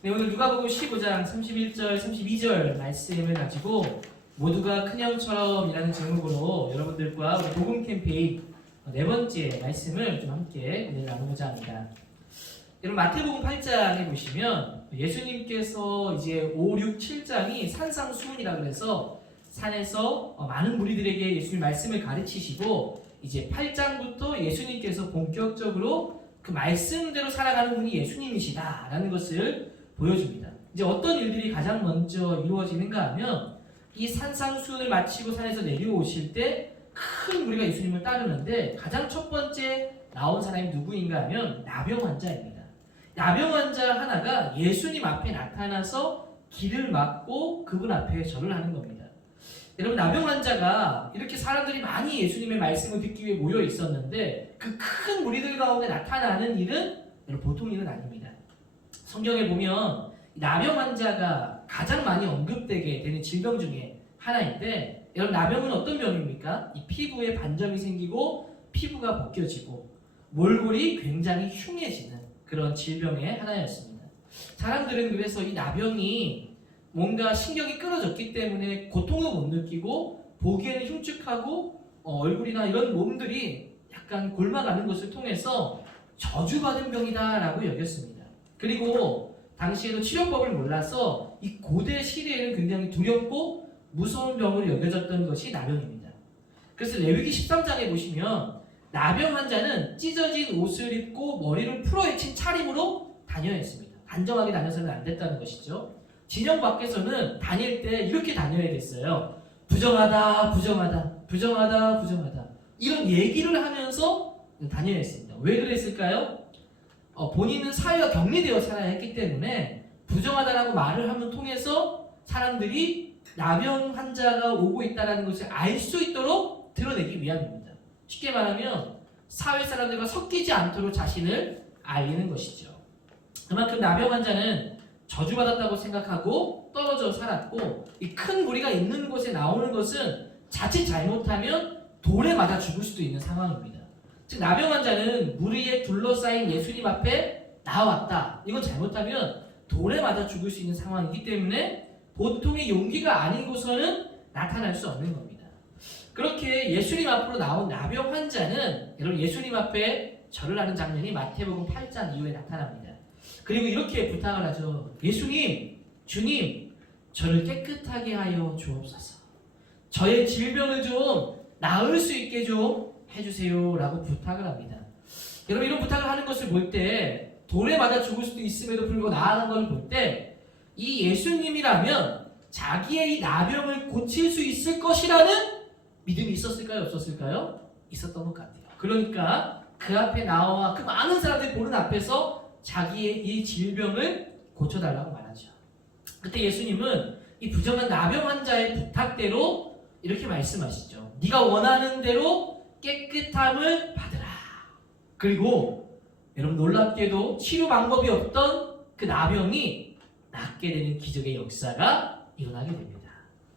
네, 오늘 누가복음 15장 31절, 32절 말씀을 가지고 모두가 큰형처럼이라는 제목으로 여러분들과 우리 복음 캠페인 네 번째 말씀을 좀 함께 오늘 나누고자 합니다. 여러분 마태복음 8장에 보시면 예수님께서 이제 5, 6, 7장이 산상수훈이라고 해서 산에서 많은 무리들에게 예수님 말씀을 가르치시고 이제 8장부터 예수님께서 본격적으로 그 말씀대로 살아가는 분이 예수님이시다라는 것을 보여줍니다. 이제 어떤 일들이 가장 먼저 이루어지는가 하면 이 산상수훈을 마치고 산에서 내려오실 때 큰 무리가 예수님을 따르는데 가장 첫 번째 나온 사람이 누구인가 하면 나병 환자입니다. 나병 환자 하나가 예수님 앞에 나타나서 길을 막고 그분 앞에 절을 하는 겁니다. 여러분 나병 환자가 이렇게 사람들이 많이 예수님의 말씀을 듣기 위해 모여 있었는데 그 큰 무리들 가운데 나타나는 일은 여러분 보통 일은 아닙니다. 성경에 보면 나병 환자가 가장 많이 언급되게 되는 질병 중에 하나인데 여러분 나병은 어떤 병입니까? 이 피부에 반점이 생기고 피부가 벗겨지고 몰골이 굉장히 흉해지는 그런 질병의 하나였습니다. 사람들은 그래서 이 나병이 뭔가 신경이 끊어졌기 때문에 고통도 못 느끼고 보기에는 흉측하고 얼굴이나 이런 몸들이 약간 골마가는 것을 통해서 저주받은 병이다라고 여겼습니다. 그리고 당시에도 치료법을 몰라서 이 고대 시대에는 굉장히 두렵고 무서운 병으로 여겨졌던 것이 나병입니다. 그래서 레위기 13장에 보시면 나병 환자는 찢어진 옷을 입고 머리를 풀어헤친 차림으로 다녀야 했습니다. 단정하게 다녀서는 안 됐다는 것이죠. 진영 밖에서는 다닐 때 이렇게 다녀야 됐어요. 부정하다, 부정하다, 부정하다, 부정하다. 이런 얘기를 하면서 다녀야 했습니다. 왜 그랬을까요? 본인은 사회와 격리되어 살아야 했기 때문에 부정하다라고 말을 하면 통해서 사람들이 나병 환자가 오고 있다는 것을 알 수 있도록 드러내기 위함입니다. 쉽게 말하면 사회 사람들과 섞이지 않도록 자신을 알리는 것이죠. 그만큼 나병 환자는 저주받았다고 생각하고 떨어져 살았고 이 큰 무리가 있는 곳에 나오는 것은 자칫 잘못하면 돌에 맞아 죽을 수도 있는 상황입니다. 즉 나병 환자는 무리에 둘러싸인 예수님 앞에 나왔다. 이건 잘못하면 돌에 맞아 죽을 수 있는 상황이기 때문에 보통의 용기가 아니고서는 나타날 수 없는 겁니다. 그렇게 예수님 앞으로 나온 나병 환자는 여러분 예수님 앞에 절을 하는 장면이 마태복음 8장 이후에 나타납니다. 그리고 이렇게 부탁을 하죠. 예수님, 주님, 저를 깨끗하게 하여 주옵소서. 저의 질병을 좀 나을 수 있게 좀 해주세요 라고 부탁을 합니다. 여러분 이런 부탁을 하는 것을 볼 때 돌에 맞아 죽을 수도 있음에도 불구하고 나아간 걸 볼 때 이 예수님이라면 자기의 이 나병을 고칠 수 있을 것이라는 믿음이 있었을까요? 없었을까요? 있었던 것 같아요. 그러니까 그 앞에 나와 그 많은 사람들이 보는 앞에서 자기의 이 질병을 고쳐달라고 말하죠. 그때 예수님은 이 부정한 나병 환자의 부탁대로 이렇게 말씀하시죠. 네가 원하는 대로 깨끗함을 받으라. 그리고 여러분 놀랍게도 치료 방법이 없던 그 나병이 낫게 되는 기적의 역사가 일어나게 됩니다.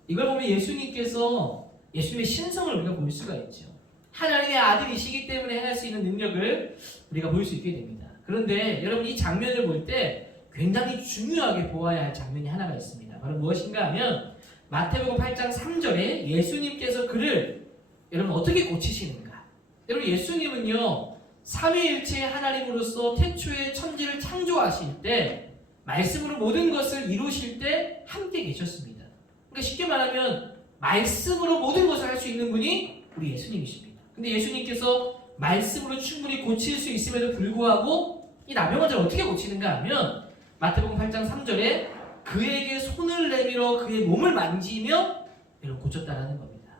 이걸 보면 예수님께서 예수님의 신성을 우리가 볼 수가 있죠. 하나님의 아들이시기 때문에 행할 수 있는 능력을 우리가 볼 수 있게 됩니다. 그런데 여러분 이 장면을 볼 때 굉장히 중요하게 보아야 할 장면이 하나가 있습니다. 바로 무엇인가 하면 마태복음 8장 3절에 예수님께서 그를 여러분 어떻게 고치시는가? 여러분 예수님은요 삼위일체의 하나님으로서 태초에 천지를 창조하실 때 말씀으로 모든 것을 이루실 때 함께 계셨습니다. 그러니까 쉽게 말하면 말씀으로 모든 것을 할 수 있는 분이 우리 예수님이십니다. 근데 예수님께서 말씀으로 충분히 고칠 수 있음에도 불구하고 이 나병 환자를 어떻게 고치는가 하면 마태복음 8장 3절에 그에게 손을 내밀어 그의 몸을 만지며 여러분 고쳤다라는 겁니다.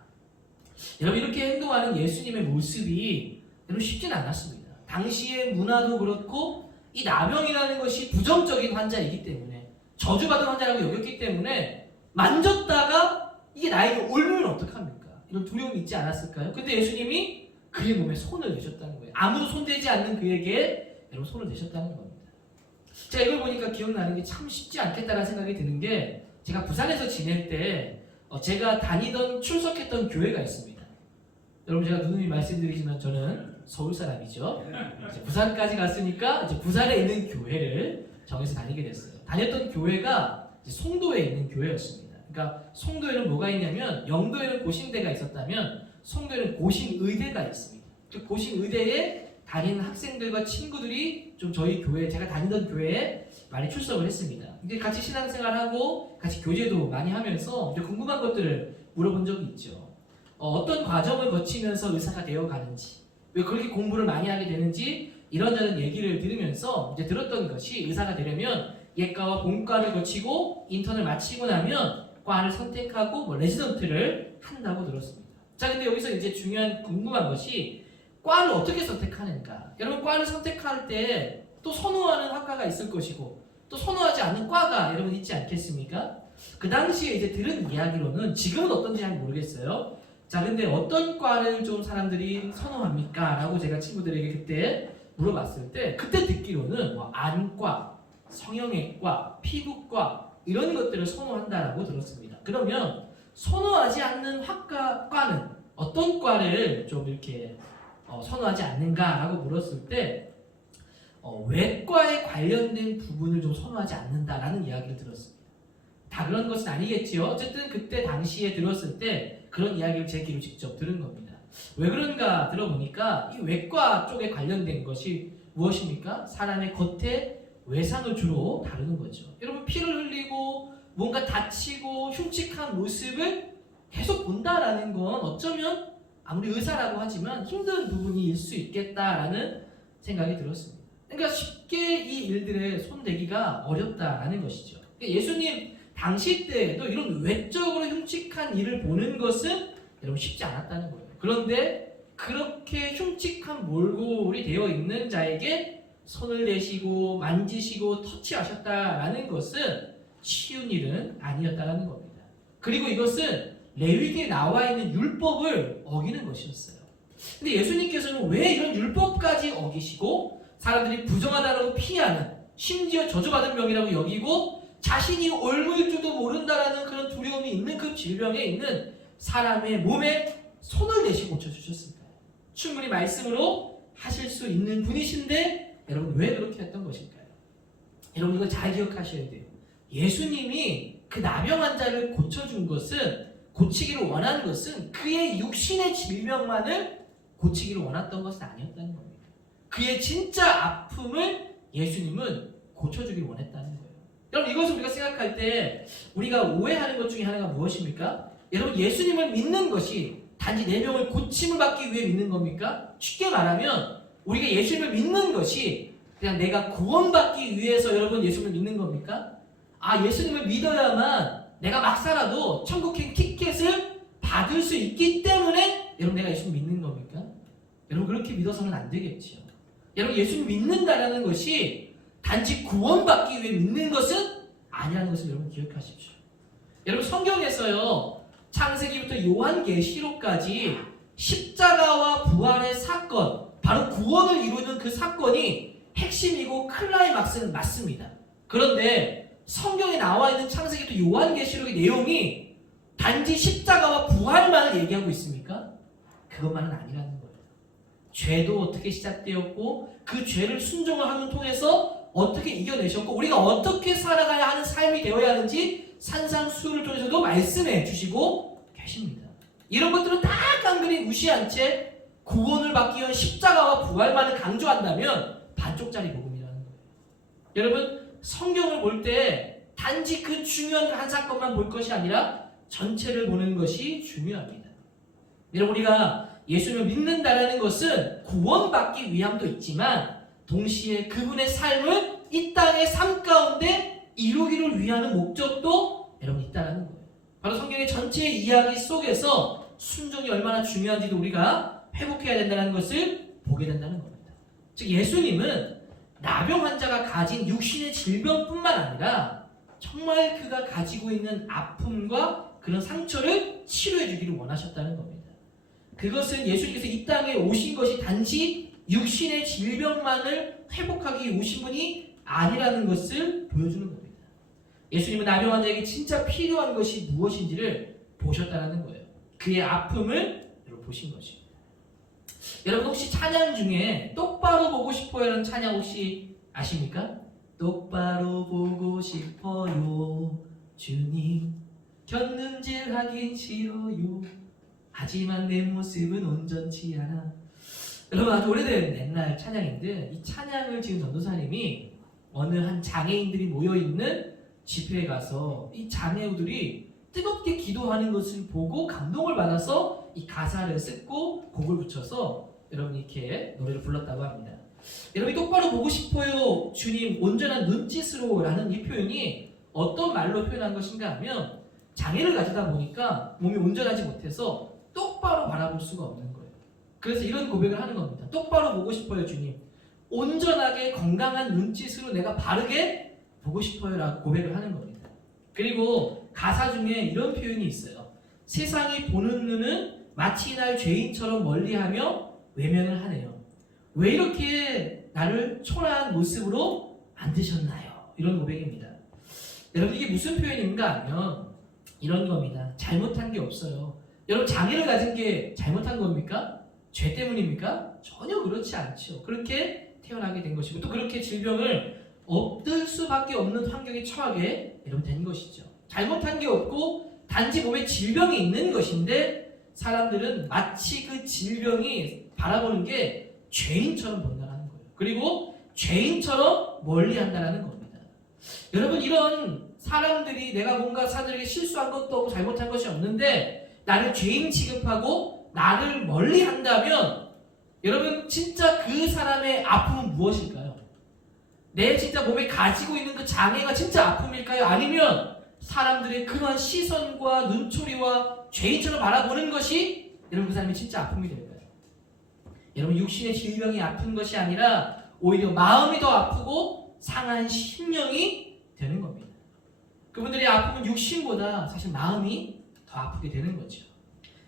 여러분 이렇게 행동하는 예수님의 모습이 여러분 쉽지는 않았습니다. 당시의 문화도 그렇고 이 나병이라는 것이 부정적인 환자이기 때문에 저주받은 환자라고 여겼기 때문에 만졌다가 이게 나에게 옮으면 어떡합니까? 이런 두려움이 있지 않았을까요? 근데 예수님이 그의 몸에 손을 내셨다는 거예요. 아무도 손대지 않는 그에게 여러분 손을 내셨다는 겁니다. 제가 이걸 보니까 기억나는 게 참 쉽지 않겠다라는 생각이 드는 게 제가 부산에서 지낼 때 제가 다니던 출석했던 교회가 있습니다. 여러분 제가 누누이 말씀드리지만 저는 서울 사람이죠. 이제 부산까지 갔으니까 이제 부산에 있는 교회를 정해서 다니게 됐어요. 다녔던 교회가 이제 송도에 있는 교회였습니다. 그러니까 송도에는 뭐가 있냐면 영도에는 고신대가 있었다면 송도에는 고신의대가 있습니다. 그 고신의대에 다니는 학생들과 친구들이 좀 저희 교회, 제가 다니던 교회에 많이 출석을 했습니다. 이제 같이 신앙생활하고 같이 교제도 많이 하면서 이제 궁금한 것들을 물어본 적이 있죠. 어떤 과정을 거치면서 의사가 되어 가는지, 왜 그렇게 공부를 많이 하게 되는지 이런저런 얘기를 들으면서 이제 들었던 것이 의사가 되려면 예과와 본과를 거치고 인턴을 마치고 나면 과를 선택하고 뭐 레지던트를 한다고 들었습니다. 자, 근데 여기서 이제 중요한 궁금한 것이 과를 어떻게 선택하는가? 여러분 과를 선택할 때 또 선호하는 학과가 있을 것이고 또 선호하지 않는 과가 여러분 있지 않겠습니까? 그 당시에 이제 들은 이야기로는 지금은 어떤지 잘 모르겠어요. 자, 근데 어떤 과를 좀 사람들이 선호합니까? 라고 제가 친구들에게 그때 물어봤을 때 그때 듣기로는 뭐 안과, 성형외과, 피부과 이런 것들을 선호한다라고 들었습니다. 그러면 선호하지 않는 과는 어떤 과를 좀 이렇게 선호하지 않는가라고 물었을 때 외과에 관련된 부분을 좀 선호하지 않는다라는 이야기를 들었습니다. 다 그런 것은 아니겠지요. 어쨌든 그때 당시에 들었을 때 그런 이야기를 제 귀로 직접 들은 겁니다. 왜 그런가 들어보니까 이 외과 쪽에 관련된 것이 무엇입니까? 사람의 겉에 외상을 주로 다루는 거죠. 여러분 피를 흘리고 뭔가 다치고 흉측한 모습을 계속 본다라는 건 어쩌면 아무리 의사라고 하지만 힘든 부분일 수 있겠다라는 생각이 들었습니다. 그러니까 쉽게 이 일들에 손대기가 어렵다라는 것이죠. 그러니까 예수님 당시 때에도 이런 외적으로 흉측한 일을 보는 것은 여러분 쉽지 않았다는 거예요. 그런데 그렇게 흉측한 몰골이 되어 있는 자에게 손을 대시고 만지시고 터치하셨다라는 것은 쉬운 일은 아니었다라는 겁니다. 그리고 이것은 레위기에 나와 있는 율법을 어기는 것이었어요. 근데 예수님께서는 왜 이런 율법까지 어기시고 사람들이 부정하다라고 피하는, 심지어 저주받은 병이라고 여기고 자신이 옮을 줄도 모른다라는 그런 두려움이 있는 그 질병에 있는 사람의 몸에 손을 대시고 고쳐주셨을까요? 충분히 말씀으로 하실 수 있는 분이신데 여러분 왜 그렇게 했던 것일까요? 여러분 이거 잘 기억하셔야 돼요. 예수님이 그 나병 환자를 고쳐준 것은, 고치기를 원한 것은 그의 육신의 질병만을 고치기를 원했던 것은 아니었다는 겁니다. 그의 진짜 아픔을 예수님은 고쳐주기를 원했다는 거예요. 여러분 이것을 우리가 생각할 때 우리가 오해하는 것 중에 하나가 무엇입니까? 여러분 예수님을 믿는 것이 단지 내 병을 고침을 받기 위해 믿는 겁니까? 쉽게 말하면 우리가 예수님을 믿는 것이 그냥 내가 구원받기 위해서 여러분 예수님을 믿는 겁니까? 예수님을 믿어야만 내가 막 살아도 천국행 티켓을 받을 수 있기 때문에 여러분 내가 예수님 믿는 겁니까? 여러분 그렇게 믿어서는 안 되겠죠. 여러분 예수님 믿는다라는 것이 단지 구원받기 위해 믿는 것은 아니라는 것을 여러분 기억하십시오. 여러분 성경에서요 창세기부터 요한계시록까지 십자가와 부활의 사건, 바로 구원을 이루는 그 사건이 핵심이고 클라이막스는 맞습니다. 그런데 성경에 나와 있는 창세기부터 요한계시록의 내용이 단지 십자가와 부활만을 얘기하고 있습니까? 그것만은 아니라는 거예요. 죄도 어떻게 시작되었고 그 죄를 순종을 하는 통해서 어떻게 이겨내셨고 우리가 어떻게 살아가야 하는 삶이 되어야 하는지 산상수훈을 통해서도 말씀해 주시고 계십니다. 이런 것들은 다 깡그리 무시한 채 구원을 받기 위한 십자가와 부활만을 강조한다면 반쪽짜리 복음이라는 거예요. 여러분 성경을 볼 때 단지 그 중요한 한 사건만 볼 것이 아니라 전체를 보는 것이 중요합니다. 여러분 우리가 예수님을 믿는다라는 것은 구원받기 위함도 있지만 동시에 그분의 삶을 이 땅의 삶 가운데 이루기를 위하는 목적도 여러분 있다라는 거예요. 바로 성경의 전체 이야기 속에서 순종이 얼마나 중요한지도 우리가 회복해야 된다는 것을 보게 된다는 겁니다. 즉 예수님은 나병 환자가 가진 육신의 질병뿐만 아니라 정말 그가 가지고 있는 아픔과 그런 상처를 치료해 주기를 원하셨다는 겁니다. 그것은 예수님께서 이 땅에 오신 것이 단지 육신의 질병만을 회복하기 위해 오신 분이 아니라는 것을 보여주는 겁니다. 예수님은 나병 환자에게 진짜 필요한 것이 무엇인지를 보셨다는 거예요. 그의 아픔을 여러분 보신 것입니다. 여러분 혹시 찬양 중에 똑바로 보고 싶어요라는 찬양 혹시 아십니까? 똑바로 보고 싶어요. 주님 곁눈질 하긴 싫어요. 하지만 내 모습은 온전치 않아. 여러분 아주 오래된 옛날 찬양인데 이 찬양을 지금 전도사님이 어느 한 장애인들이 모여있는 집회에 가서 이 장애우들이 뜨겁게 기도하는 것을 보고 감동을 받아서 이 가사를 쓰고 곡을 붙여서 여러분 이렇게 노래를 불렀다고 합니다. 여러분이 똑바로 보고 싶어요 주님 온전한 눈짓으로 라는 이 표현이 어떤 말로 표현한 것인가 하면 장애를 가지다 보니까 몸이 온전하지 못해서 똑바로 바라볼 수가 없는 거예요. 그래서 이런 고백을 하는 겁니다. 똑바로 보고 싶어요 주님 온전하게 건강한 눈짓으로 내가 바르게 보고 싶어요 라고 고백을 하는 겁니다. 그리고 가사 중에 이런 표현이 있어요. 세상이 보는 눈은 마치 날 죄인처럼 멀리하며 외면을 하네요. 왜 이렇게 나를 초라한 모습으로 만드셨나요? 이런 고백입니다. 여러분 이게 무슨 표현인가 하면 이런 겁니다. 잘못한 게 없어요. 여러분 장애를 가진 게 잘못한 겁니까? 죄 때문입니까? 전혀 그렇지 않죠. 그렇게 태어나게 된 것이고 또 그렇게 질병을 얻을 수밖에 없는 환경에 처하게 여러분 된 것이죠. 잘못한 게 없고 단지 몸에 질병이 있는 것인데 사람들은 마치 그 질병이 바라보는 게 죄인처럼 본다는 거예요. 그리고 죄인처럼 멀리한다는 겁니다. 여러분 이런 사람들이 내가 뭔가 사람들에게 실수한 것도 없고 잘못한 것이 없는데 나를 죄인 취급하고 나를 멀리한다면 여러분 진짜 그 사람의 아픔은 무엇일까요? 내 진짜 몸에 가지고 있는 그 장애가 진짜 아픔일까요? 아니면 사람들의 그러한 시선과 눈초리와 죄인처럼 바라보는 것이 여러분 그 사람이 진짜 아픔이 될까요? 여러분 육신의 질병이 아픈 것이 아니라 오히려 마음이 더 아프고 상한 심령이 되는 겁니다. 그분들의 아픔은 육신보다 사실 마음이 더 아프게 되는 거죠.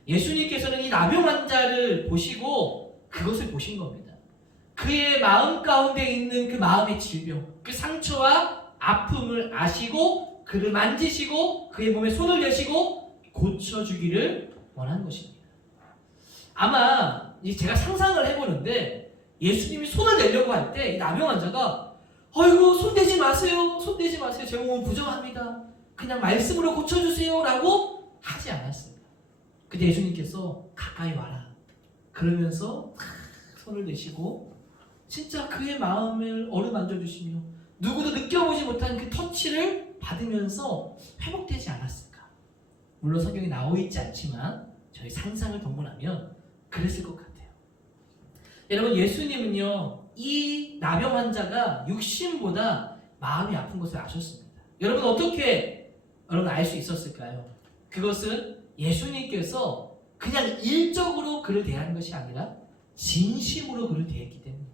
예수님께서는 이 나병 환자를 보시고 그것을 보신 겁니다. 그의 마음 가운데 있는 그 마음의 질병, 그 상처와 아픔을 아시고 그를 만지시고 그의 몸에 손을 대시고 고쳐주기를 원한 것입니다. 아마 제가 상상을 해보는데 예수님이 손을 내려고 할 때 이 나병 환자가 아이고 손대지 마세요. 손대지 마세요. 제 몸은 부정합니다. 그냥 말씀으로 고쳐주세요 라고 하지 않았습니다. 근데 예수님께서 가까이 와라 그러면서 손을 대시고 진짜 그의 마음을 어루만져 주시며 누구도 느껴보지 못한 그 터치를 받으면서 회복되지 않았을까? 물론 성경에 나와 있지 않지만 저희 상상을 동원하면 그랬을 것 같아요. 여러분 예수님은요 이 나병 환자가 육신보다 마음이 아픈 것을 아셨습니다. 여러분 어떻게 여러분 알 수 있었을까요? 그것은 예수님께서 그냥 일적으로 그를 대한 것이 아니라 진심으로 그를 대했기 때문입니다.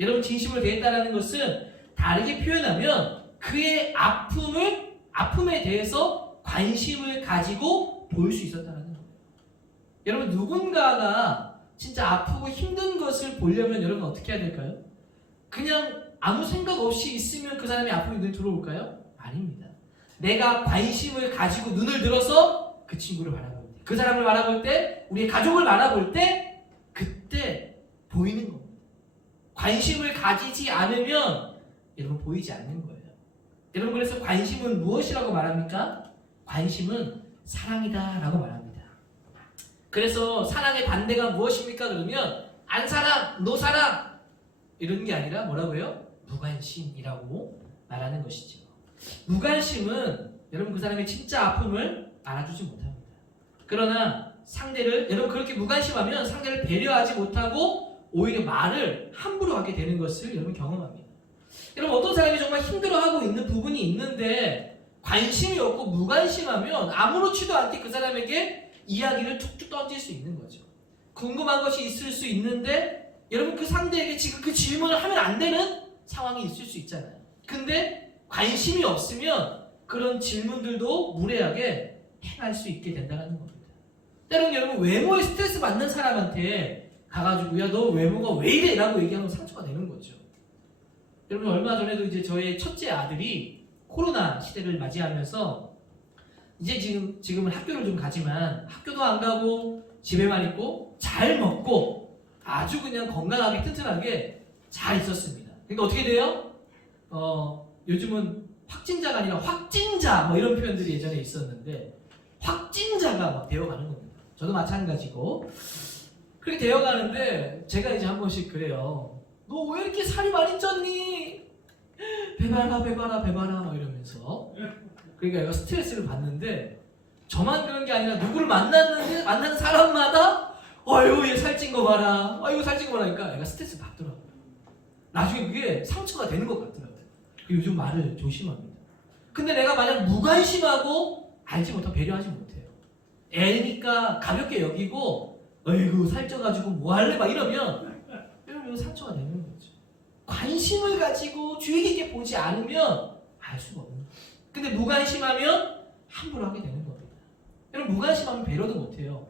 여러분 진심으로 대했다는 것은 다르게 표현하면 그의 아픔에 대해서 관심을 가지고 볼 수 있었다는 거예요. 여러분 누군가가 진짜 아프고 힘든 것을 보려면 여러분 어떻게 해야 될까요? 그냥 아무 생각 없이 있으면 그 사람의 아픔이 눈에 들어올까요? 아닙니다. 내가 관심을 가지고 눈을 들어서 그 친구를 바라볼 때, 그 사람을 바라볼 때, 우리의 가족을 바라볼 때 그때 보이는 겁니다. 관심을 가지지 않으면 여러분 보이지 않는 거예요. 여러분 그래서 관심은 무엇이라고 말합니까? 관심은 사랑이다 라고 말합니다. 그래서 사랑의 반대가 무엇입니까? 그러면 안 사랑, 노 사랑 이런 게 아니라 뭐라고 해요? 무관심이라고 말하는 것이죠. 무관심은 여러분 그 사람의 진짜 아픔을 알아주지 못합니다. 그러나 상대를 여러분 그렇게 무관심하면 상대를 배려하지 못하고 오히려 말을 함부로 하게 되는 것을 여러분 경험합니다. 여러분 어떤 사람이 정말 힘들어하고 있는 부분이 있는데 관심이 없고 무관심하면 아무렇지도 않게 그 사람에게 이야기를 툭툭 던질 수 있는 거죠. 궁금한 것이 있을 수 있는데 여러분 그 상대에게 지금 그 질문을 하면 안 되는 상황이 있을 수 있잖아요. 근데 관심이 없으면 그런 질문들도 무례하게 행할 수 있게 된다는 겁니다. 때로는 여러분 외모에 스트레스 받는 사람한테 가가지고 야 너 외모가 왜 이래? 라고 얘기하면 상처가 되는 거죠. 여러분 얼마 전에도 이제 저의 첫째 아들이 코로나 시대를 맞이하면서 이제 지금은 학교를 좀 가지만 학교도 안 가고 집에만 있고 잘 먹고 아주 그냥 건강하게 튼튼하게 잘 있었습니다. 그러니까 어떻게 돼요? 요즘은 확진자가 아니라 확진자 뭐 이런 표현들이 예전에 있었는데 확진자가 막 되어가는 겁니다. 저도 마찬가지고 그렇게 되어가는데 제가 이제 한 번씩 그래요. 너 왜 이렇게 살이 많이 쪘니? 배봐라 배봐라 배봐라 막 이러면서 그러니까 얘가 스트레스를 받는데 저만 그런 게 아니라 누구를 만났는데 만나는 사람마다 아유 얘 살찐 거 봐라 아유 살찐 거 봐라니까 얘가 스트레스 받더라고요. 나중에 그게 상처가 되는 것 같더라고요. 요즘 말을 조심합니다. 근데 내가 만약 무관심하고 알지 못하고 배려하지 못해요. 애니까 가볍게 여기고 어이구 살쪄가지고 뭐 할래 막 이러면 상처가 되는 거죠. 관심을 가지고 주의 깊게 보지 않으면 알 수가 없는 거예요. 근데 무관심하면 함부로 하게 되는 겁니다. 여러분 무관심하면 배려도 못해요.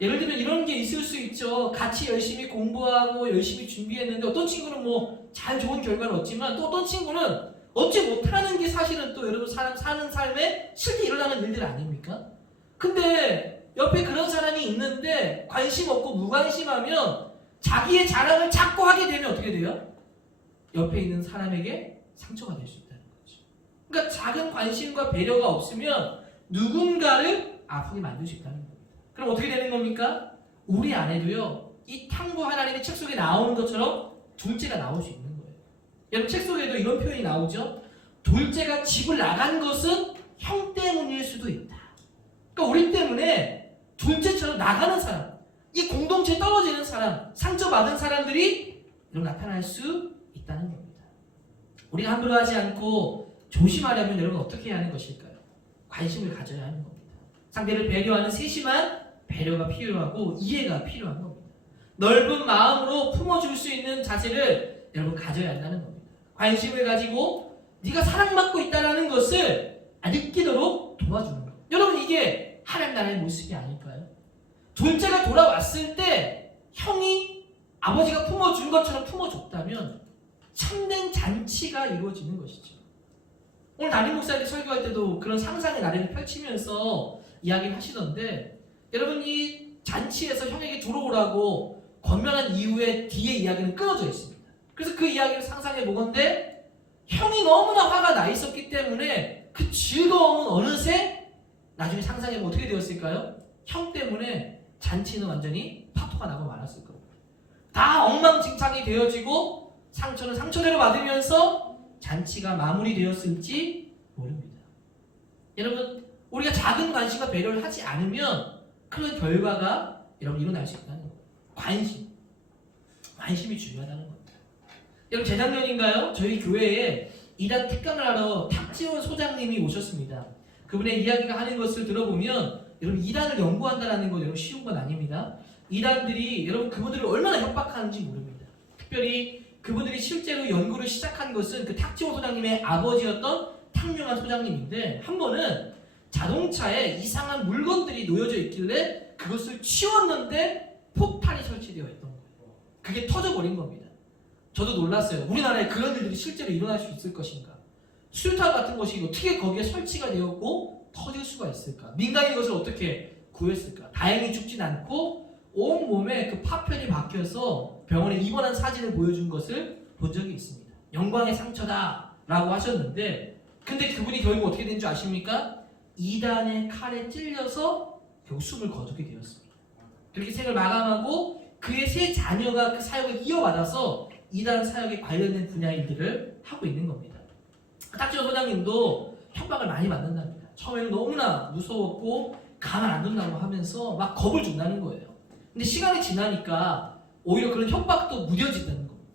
예를 들면 이런 게 있을 수 있죠. 같이 열심히 공부하고 열심히 준비했는데 어떤 친구는 뭐 잘 좋은 결과를 얻지만 또 어떤 친구는 얻지 못하는 게 사실은 또 여러분 사람 사는 삶에 실제 일어나는 일들 아닙니까? 근데 옆에 그런 사람이 있는데 관심 없고 무관심하면 자기의 자랑을 자꾸 하게 되면 어떻게 돼요? 옆에 있는 사람에게 상처가 될 수 있다는 거죠. 그러니까 작은 관심과 배려가 없으면 누군가를 아프게 만들 수 있다는 겁니다. 그럼 어떻게 되는 겁니까? 우리 안에도요. 이 탕부 하나님의 책 속에 나오는 것처럼 둘째가 나올 수 있는 거예요. 여러분 책 속에도 이런 표현이 나오죠. 둘째가 집을 나간 것은 형 때문일 수도 있다. 그러니까 우리 때문에 둘째처럼 나가는 사람, 이 공동체에 떨어지는 사람, 상처받은 사람들이 여러분 나타날 수 있다는 겁니다. 우리가 함부로 하지 않고 조심하려면 여러분 어떻게 해야 하는 것일까요? 관심을 가져야 하는 겁니다. 상대를 배려하는 세심한 배려가 필요하고 이해가 필요한 겁니다. 넓은 마음으로 품어줄 수 있는 자세를 여러분 가져야 한다는 겁니다. 관심을 가지고 네가 사랑받고 있다는 것을 느끼도록 도와주는 거예요. 여러분 이게 하나님 나라의 모습이 아닐까요? 둘째가 돌아왔을 때 형이 아버지가 품어준 것처럼 품어줬다면 참된 잔치가 이루어지는 것이죠. 오늘 담임 목사님이 설교할 때도 그런 상상의 나래를 펼치면서 이야기를 하시던데 여러분 이 잔치에서 형에게 들어오라고 권면한 이후에 뒤에 이야기는 끊어져 있습니다. 그래서 그 이야기를 상상해 보건대 형이 너무나 화가 나 있었기 때문에 그 즐거움은 어느새 나중에 상상해 보면 어떻게 되었을까요? 형 때문에 잔치는 완전히 파토가 나고 말았을 겁니다. 다 엉망진창이 되어지고 상처는 상처대로 받으면서 잔치가 마무리되었을지 모릅니다. 여러분 우리가 작은 관심과 배려를 하지 않으면 그런 결과가 여러분 일어날 수 있다는 거예요. 관심이 중요하다는 겁니다. 여러분 재작년인가요? 저희 교회에 이단 특강을 하러 탁지원 소장님이 오셨습니다. 그분의 이야기가 하는 것을 들어보면 여러분 이단을 연구한다는 건 여러분 쉬운 건 아닙니다. 이단들이 여러분 그분들을 얼마나 협박하는지 모릅니다. 특별히 그분들이 실제로 연구를 시작한 것은 그 탁지원 소장님의 아버지였던 탁용환 소장님인데 한 번은 자동차에 이상한 물건들이 놓여져 있길래 그것을 치웠는데 폭탄이 설치되어 있던 거예요. 그게 터져버린 겁니다. 저도 놀랐어요. 우리나라에 그런 일들이 실제로 일어날 수 있을 것인가. 수류탄 같은 것이 어떻게 거기에 설치가 되었고 터질 수가 있을까. 민간인 것을 어떻게 구했을까. 다행히 죽진 않고 온몸에 그 파편이 박혀서 병원에 입원한 사진을 보여준 것을 본 적이 있습니다. 영광의 상처다 라고 하셨는데 근데 그분이 결국 어떻게 된 줄 아십니까? 이단의 칼에 찔려서 결국 숨을 거두게 되었습니다. 그렇게 생을 마감하고 그의 세 자녀가 그 사역을 이어받아서 이단 사역에 관련된 분야의 일들을 하고 있는 겁니다. 탁지원 소장님도 협박을 많이 받는답니다. 처음에는 너무나 무서웠고 가만 안 둔다고 하면서 막 겁을 준다는 거예요. 근데 시간이 지나니까 오히려 그런 협박도 무뎌진다는 겁니다.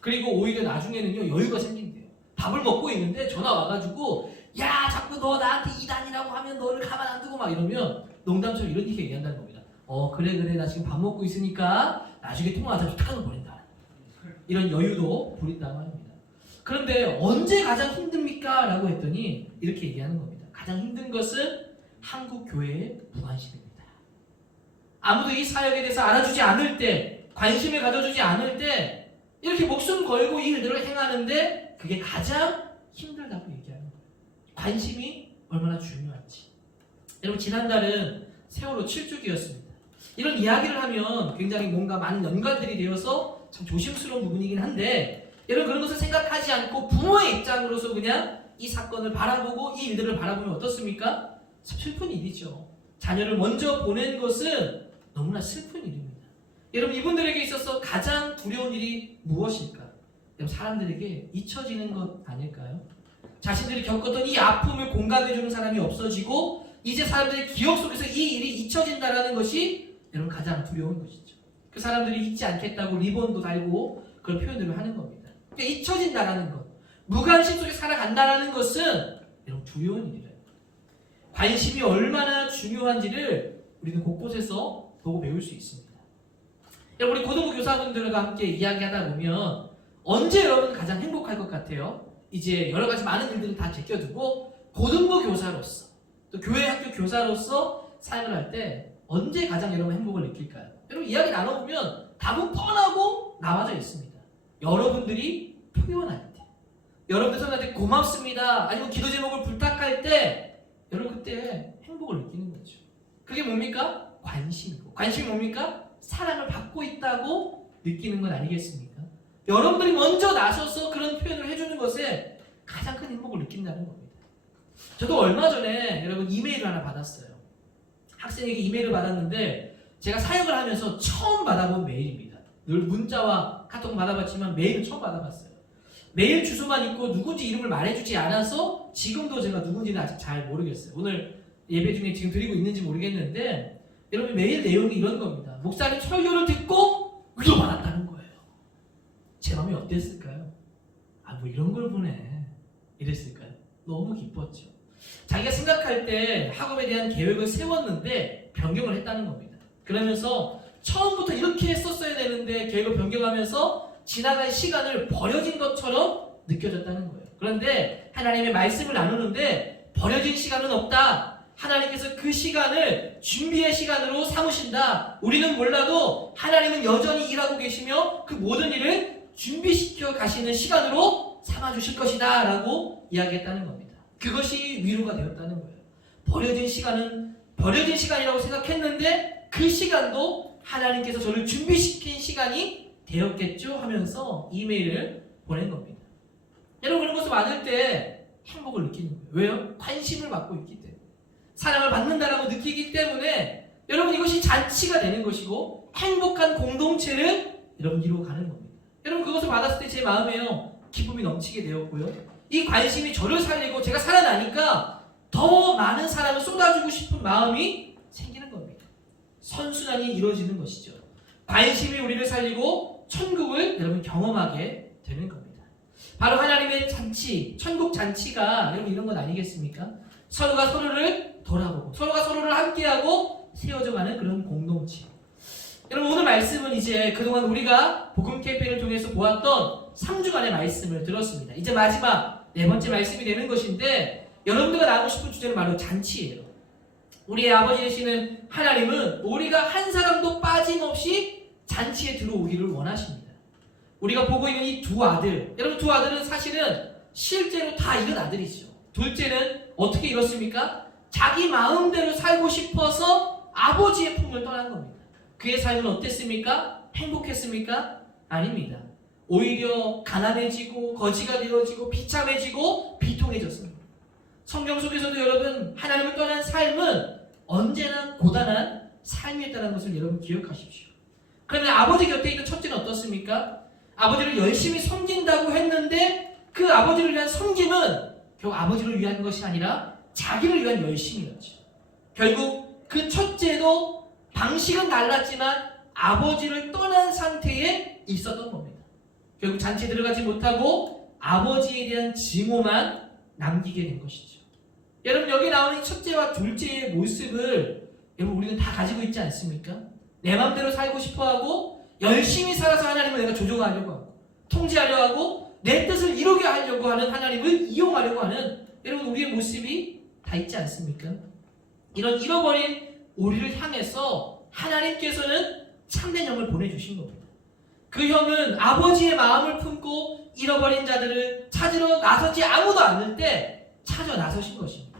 그리고 오히려 나중에는요 여유가 생긴대요. 밥을 먹고 있는데 전화 와가지고 야 자꾸 너 나한테 이단이라고 하면 너를 가만 안 두고 막 이러면 농담처럼 이런 얘기 얘기한다는 겁니다. 그래 나 지금 밥 먹고 있으니까 나중에 통화하자 탁을 보낸다. 이런 여유도 부린다고 합니다. 그런데 언제 가장 힘듭니까? 라고 했더니 이렇게 얘기하는 겁니다. 가장 힘든 것은 한국 교회의 무관심입니다. 아무도 이 사역에 대해서 알아주지 않을 때, 관심을 가져주지 않을 때 이렇게 목숨 걸고 이 일들을 행하는데 그게 가장 힘들다고 얘기하는 거예요. 관심이 얼마나 중요한지. 여러분 지난달은 세월호 7주기였습니다. 이런 이야기를 하면 굉장히 뭔가 많은 연관들이 되어서 참 조심스러운 부분이긴 한데 여러분 그런 것을 생각하지 않고 부모의 입장으로서 그냥 이 사건을 바라보고 이 일들을 바라보면 어떻습니까? 참 슬픈 일이죠. 자녀를 먼저 보낸 것은 너무나 슬픈 일입니다. 여러분 이분들에게 있어서 가장 두려운 일이 무엇일까? 여러분 사람들에게 잊혀지는 것 아닐까요? 자신들이 겪었던 이 아픔을 공감해주는 사람이 없어지고 이제 사람들의 기억 속에서 이 일이 잊혀진다는 것이 여러분 가장 두려운 것이죠. 그 사람들이 잊지 않겠다고 리본도 달고 그런 표현들을 하는 겁니다. 그러니까 잊혀진다는 것, 무관심 속에 살아간다는 것은 여러분 두려운 일이래요. 관심이 얼마나 중요한지를 우리는 곳곳에서 보고 배울 수 있습니다. 여러분 우리 고등부 교사분들과 함께 이야기하다 보면 언제 여러분 가장 행복할 것 같아요? 이제 여러 가지 많은 일들을 다 제껴두고 고등부 교사로서 또 교회 학교 교사로서 삶을 할 때 언제 가장 여러분 행복을 느낄까요? 여러분 이야기 나눠보면 답은 뻔하고 나와져 있습니다. 여러분들이 표현할 때, 여러분들 선생님한테 고맙습니다 아니면 기도 제목을 부탁할 때 여러분 그때 행복을 느끼는 거죠. 그게 뭡니까? 관심이고, 관심이 뭡니까? 사랑을 받고 있다고 느끼는 건 아니겠습니까? 여러분들이 먼저 나서서 그런 표현을 해주는 것에 가장 큰 행복을 느낀다는 겁니다. 저도 얼마 전에 여러분 이메일을 하나 받았어요. 학생에게 이메일을 받았는데 제가 사역을 하면서 처음 받아본 메일입니다. 늘 문자와 카톡 받아봤지만 메일은 처음 받아봤어요. 메일 주소만 있고 누군지 이름을 말해주지 않아서 지금도 제가 누군지는 아직 잘 모르겠어요. 오늘 예배 중에 지금 드리고 있는지 모르겠는데 여러분 메일 내용이 이런 겁니다. 목사님 설교를 듣고 위로받았다는 거예요. 제 마음이 어땠을까요? 아, 뭐 이런 걸 보내 이랬을까요? 너무 기뻤죠. 자기가 생각할 때 학업에 대한 계획을 세웠는데 변경을 했다는 겁니다. 그러면서 처음부터 이렇게 했었어야 되는데 계획을 변경하면서 지나간 시간을 버려진 것처럼 느껴졌다는 거예요. 그런데 하나님의 말씀을 나누는데 버려진 시간은 없다. 하나님께서 그 시간을 준비의 시간으로 삼으신다. 우리는 몰라도 하나님은 여전히 일하고 계시며 그 모든 일을 준비시켜 가시는 시간으로 삼아주실 것이다 라고 이야기했다는 겁니다. 그것이 위로가 되었다는 거예요. 버려진 시간은 버려진 시간이라고 생각했는데 그 시간도 하나님께서 저를 준비시킨 시간이 되었겠죠 하면서 이메일을 보낸 겁니다. 여러분 그런 것을 받을 때 행복을 느끼는 거예요. 왜요? 관심을 받고 있기 때문에, 사랑을 받는다라고 느끼기 때문에 여러분 이것이 잔치가 되는 것이고 행복한 공동체를 여러분 이루어가는 겁니다. 여러분 그것을 받았을 때 제 마음에요 기쁨이 넘치게 되었고요. 이 관심이 저를 살리고 제가 살아나니까 더 많은 사랑을 쏟아주고 싶은 마음이 생기는 겁니다. 선순환이 이루어지는 것이죠. 관심이 우리를 살리고 천국을 여러분 경험하게 되는 겁니다. 바로 하나님의 잔치, 천국 잔치가 여러분 이런 건 아니겠습니까? 서로가 서로를 돌아보고 서로가 서로를 함께하고 세워져가는 그런 공동체. 여러분 오늘 말씀은 이제 그동안 우리가 복음 캠페인을 통해서 보았던 3주간의 말씀을 들었습니다. 이제 마지막 네 번째 말씀이 되는 것인데 여러분들과 나누고 싶은 주제는 바로 잔치예요. 우리의 아버지 되시는 하나님은 우리가 한 사람도 빠짐없이 잔치에 들어오기를 원하십니다. 우리가 보고 있는 이 두 아들, 여러분 두 아들은 사실은 실제로 다 이런 아들이죠. 둘째는 어떻게 이렇습니까? 자기 마음대로 살고 싶어서 아버지의 품을 떠난 겁니다. 그의 삶은 어땠습니까? 행복했습니까? 아닙니다. 오히려 가난해지고 거지가 되어지고 비참해지고 비통해졌습니다. 성경 속에서도 여러분 하나님을 떠난 삶은 언제나 고단한 삶이었다는 것을 여러분 기억하십시오. 그러면 아버지 곁에 있는 첫째는 어떻습니까? 아버지를 열심히 섬긴다고 했는데 그 아버지를 위한 섬김은 결국 아버지를 위한 것이 아니라 자기를 위한 열심이었죠. 결국 그 첫째도 방식은 달랐지만 아버지를 떠난 상태에 있었던 겁니다. 결국 잔치에 들어가지 못하고 아버지에 대한 증오만 남기게 된 것이죠. 여러분 여기 나오는 첫째와 둘째의 모습을 여러분 우리는 다 가지고 있지 않습니까? 내 마음대로 살고 싶어하고 열심히 살아서 하나님을 내가 조종하려고 하고 통제하려고 하고 내 뜻을 이루게 하려고 하는 하나님을 이용하려고 하는 여러분 우리의 모습이 다 있지 않습니까? 이런 잃어버린 우리를 향해서 하나님께서는 참된 형을 보내주신 겁니다. 그 형은 아버지의 마음을 품고 잃어버린 자들을 찾으러 나서지 아무도 않을 때 찾아 나서신 것입니다.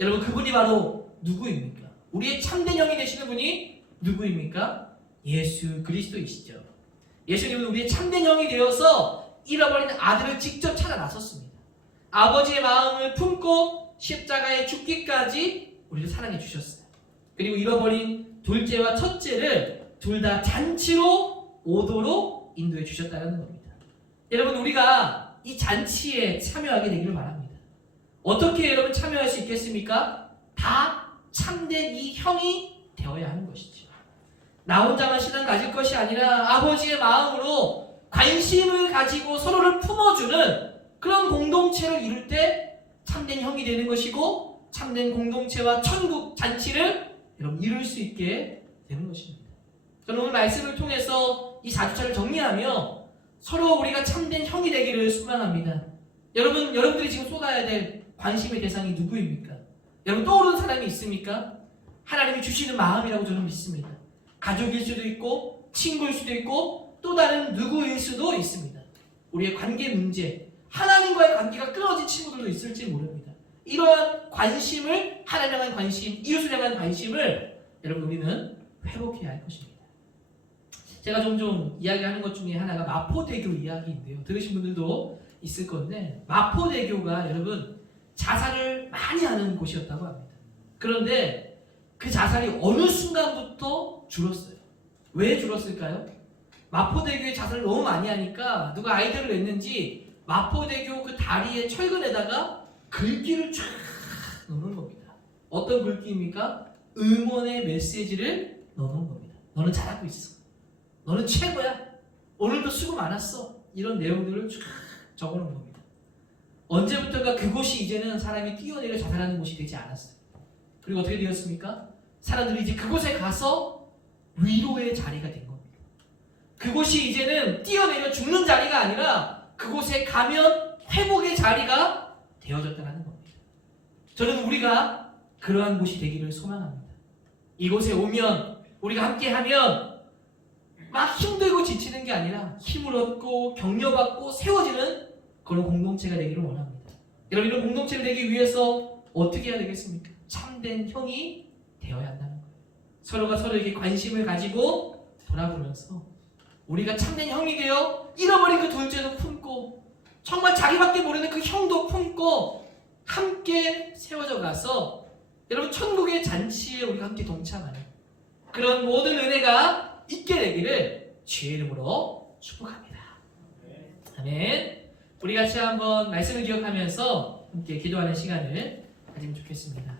여러분 그분이 바로 누구입니까? 우리의 참된 형이 되시는 분이 누구입니까? 예수 그리스도이시죠. 예수님은 우리의 참된 형이 되어서 잃어버린 아들을 직접 찾아 나섰습니다. 아버지의 마음을 품고 십자가에 죽기까지 우리를 사랑해 주셨어요. 그리고 잃어버린 둘째와 첫째를 둘 다 잔치로 오도록 인도해 주셨다는 겁니다. 여러분, 우리가 이 잔치에 참여하게 되기를 바랍니다. 어떻게 여러분 참여할 수 있겠습니까? 다 참된 이 형이 되어야 하는 것이죠. 나 혼자만 신앙 가질 것이 아니라 아버지의 마음으로 관심을 가지고 서로를 품어주는 그런 공동체를 이룰 때 참된 형이 되는 것이고, 참된 공동체와 천국 잔치를 여러분 이룰 수 있게 되는 것입니다. 저는 오늘 말씀을 통해서 이 4주차를 정리하며 서로 우리가 참된 형이 되기를 소망합니다. 여러분들이 지금 쏟아야 될 관심의 대상이 누구입니까? 여러분 떠오르는 사람이 있습니까? 하나님이 주시는 마음이라고 저는 믿습니다. 가족일 수도 있고 친구일 수도 있고 또 다른 누구일 수도 있습니다. 우리의 관계 문제, 하나님과의 관계가 끊어진 친구들도 있을지 모릅니다. 이러한 관심을, 하나님을 향한 관심, 이웃을 향한 관심을 여러분 우리는 회복해야 할 것입니다. 제가 종종 이야기하는 것 중에 하나가 마포대교 이야기인데요. 들으신 분들도 있을 건데, 마포대교가 여러분 자살을 많이 하는 곳이었다고 합니다. 그런데 그 자살이 어느 순간부터 줄었어요. 왜 줄었을까요? 마포대교에 자살을 너무 많이 하니까 누가 아이디어를 냈는지 마포대교 그 다리에 철근에다가 글귀를 쫙 넣는 겁니다. 어떤 글귀입니까? 응원의 메시지를 넣는 겁니다. 너는 잘하고 있어. 너는 최고야. 오늘도 수고 많았어. 이런 내용들을 쫙 적어놓은 겁니다. 언제부턴가 그곳이 이제는 사람이 뛰어내려 자살하는 곳이 되지 않았어요. 그리고 어떻게 되었습니까? 사람들이 이제 그곳에 가서 위로의 자리가 된 겁니다. 그곳이 이제는 뛰어내려 죽는 자리가 아니라 그곳에 가면 회복의 자리가 되어졌다는 겁니다. 저는 우리가 그러한 곳이 되기를 소망합니다. 이곳에 오면, 우리가 함께하면 막 힘들고 지치는 게 아니라 힘을 얻고 격려받고 세워지는 그런 공동체가 되기를 원합니다. 여러분, 이런 공동체를 되기 위해서 어떻게 해야 되겠습니까? 참된 형이 되어야 한다는 거예요. 서로가 서로에게 관심을 가지고 돌아보면서 우리가 참된 형이 되어 잃어버린 그 둘째도 품고 정말 자기밖에 모르는 그 형도 품고 함께 세워져 가서 여러분 천국의 잔치에 우리가 함께 동참하는 그런 모든 은혜가 있게 되기를 주의 이름으로 축복합니다. 아멘. 우리 같이 한번 말씀을 기억하면서 함께 기도하는 시간을 가지면 좋겠습니다.